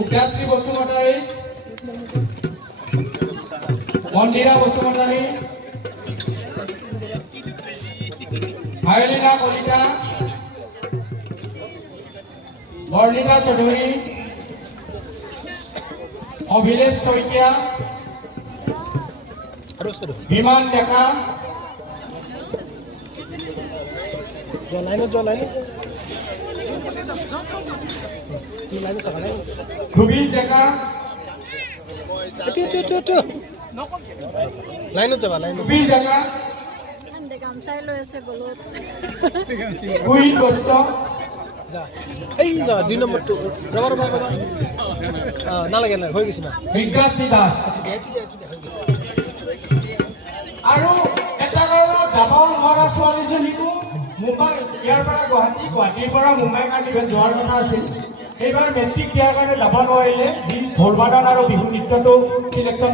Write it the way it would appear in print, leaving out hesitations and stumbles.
উদ্যাশ্ৰী বসুমতাৰী, মন্দিৰা বসুমতাৰী, ভায়লিনা কলিতা, বৰ্ণিতা চৌধুৰী, অভিলেশ শইকীয়া, বিমান ডেকা, ভূমিজ ডেকা, ভূমিজ ডেকা, queen Baishya, দুই নম্বৰটো নালাগে হৈ গৈছে বিজ্ঞাসী দাস। আৰু এটা কাৰণত যাব নোৱাৰা ছোৱালীজনীকো মুম্বাই, ইয়াৰ পৰা গুৱাহাটী, গুৱাহাটীৰ পৰা মুম্বাই কাৰণে যোৱাৰ কথা আছিল। এইবাৰ মেট্ৰিক দিয়াৰ কাৰণে যাব নোৱাৰিলে। যি ঢোল বাদন আৰু বিহু নৃত্যটো চিলেকশ্যন